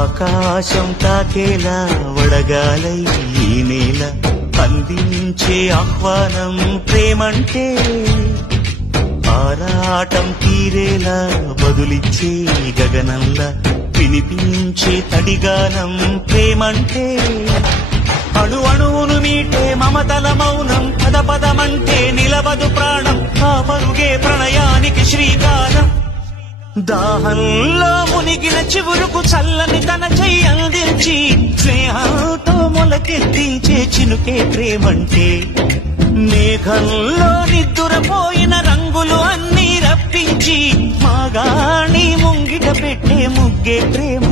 ఆకాశం తాకేలా వడగాలై ఈ నేల అందించే ఆహ్వానం ప్రేమంటే ఆరాటం తీరేలా బదులిచ్చే గగనంలా వినిపించే తడిగానం ప్రేమంటే అణు అణువును మీటే మమతల మౌనం పద పదమంటే నిలవదు ప్రాణం ఆ పరుగే ప్రణయానికి శ్రీకారం దాహంలో మునిగిన చివురుకు చల్లని తన చెయ్యి అందించి స్నేహంతో మొలకెత్తించే చినుకే ప్రేమంటే మేఘంలో నిద్దురపోయిన రంగులు అన్నీ రప్పించి మాగాణి ముంగిట పెట్టే ముగ్గే ప్రేమ